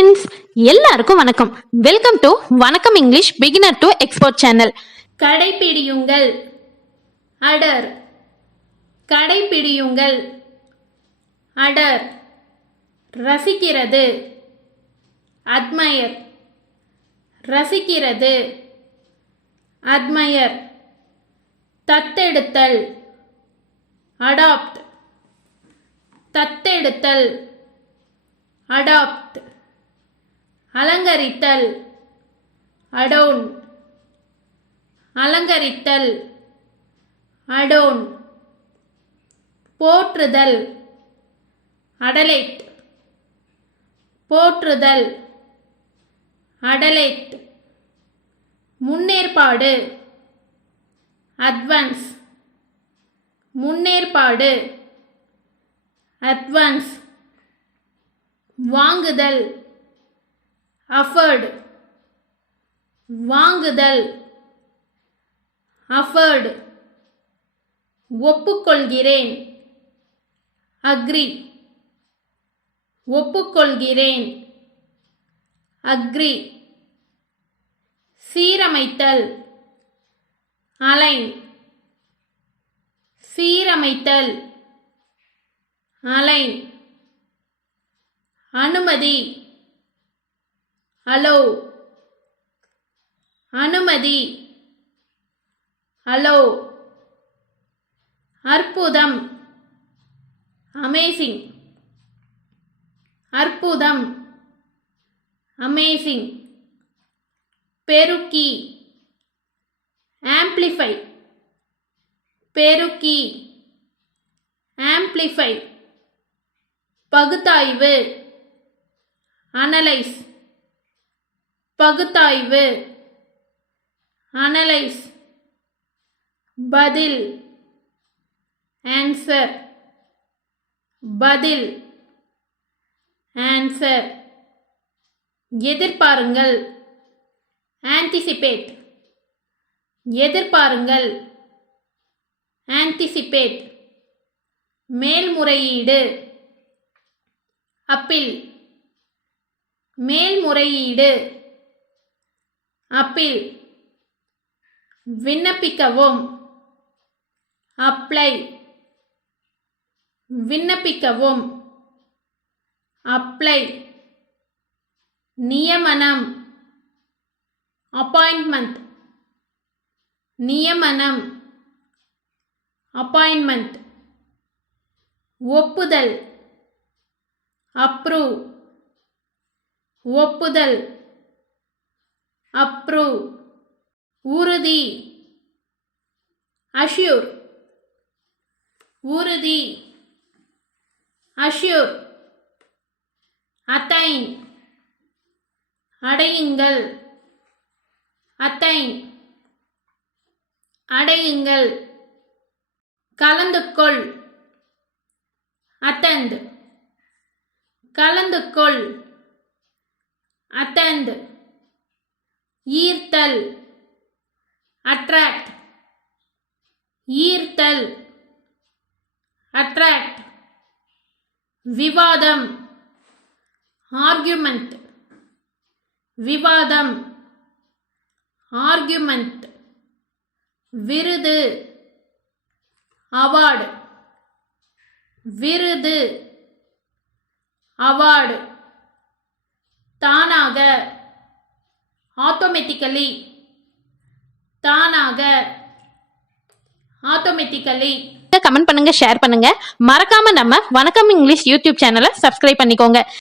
Friends, எல்லாருக்கும் வணக்கம். Welcome to வணக்கம் English beginner to expert channel. கடைபிடியுங்கள். அடர். கடைபிடியுங்கள். அடர். ரசிக்கிறது. அட்மயர். ரசிக்கிறது. அட்மயர். தத்தெடுத்தல். அடாப்ட். தத்தெடுத்தல். அடாப்ட். அலங்கரித்தல். அடோன். அலங்கரித்தல். அடோன். போற்றுதல். அடலேட். போற்றுதல். அடலேட். முன்னேற்பாடு. அட்வான்ஸ். முன்னேற்பாடு. அட்வான்ஸ். வாங்குதல். அஃபர்ட். வாங்குதல். அஃபர்ட். ஒப்புக்கொள்கிறேன். அக்ரி. ஒப்புக்கொள்கிறேன். அக்ரி. சீரமைத்தல். அலைன். சீரமைத்தல். அலைன். அனுமதி. அலோ. அனுமதி. அலோ. அற்புதம். அமேசிங். அற்புதம். அமேசிங். பெருக்கி. ஆம்ப்ளிஃபை. பெருக்கி. ஆம்ப்ளிஃபை. பகுத்தாய்வு. அனலைஸ். பகுத்தாய்வு. அனலைஸ். பதில். ஆன்சர். பதில். ஆன்சர். எதிர்பாருங்கள். ஆன்டிசிபேட். எதிர்பாருங்கள். ஆன்டிசிபேட். மேல்முறையீடு. அப்பீல். மேல்முறையீடு. அப்பீல். விண்ணப்பிக்கவும். அப்ளை. விண்ணப்பிக்கவும். அப்ளை. நியமனம். அப்பாயின்ட்மெண்ட். நியமனம். அப்பாயின்ட்மெண்ட். ஒப்புதல். அப்ரூவ். ஒப்புதல். அப்ரூவ். உறுதி. அஷ்யூர். உறுதி. அஷ்யூர். அட்டைன். அடையுங்கள். அட்டைன். அடையுங்கள். கலந்து கொள். அட்டெண்ட். கலந்து கொள். அட்டெண்ட். ஈர்த்தல். அட்ராக்ட். ஈர்த்தல். அட்ராக்ட். விவாதம். ஆர்குமெண்ட். விவாதம். ஆர்குமெண்ட். விருது. அவார்டு. விருது. அவார்டு. தானாக. ஆட்டோமேட்டிக்கலி. தானாக. ஆட்டோமேட்டிக்கலி. கமெண்ட் பண்ணுங்க, ஷேர் பண்ணுங்க. மறக்காம நம்ம வணக்கம் இங்கிலீஷ் யூடியூப் சேனலை சப்ஸ்கிரைப் பண்ணிக்கோங்க.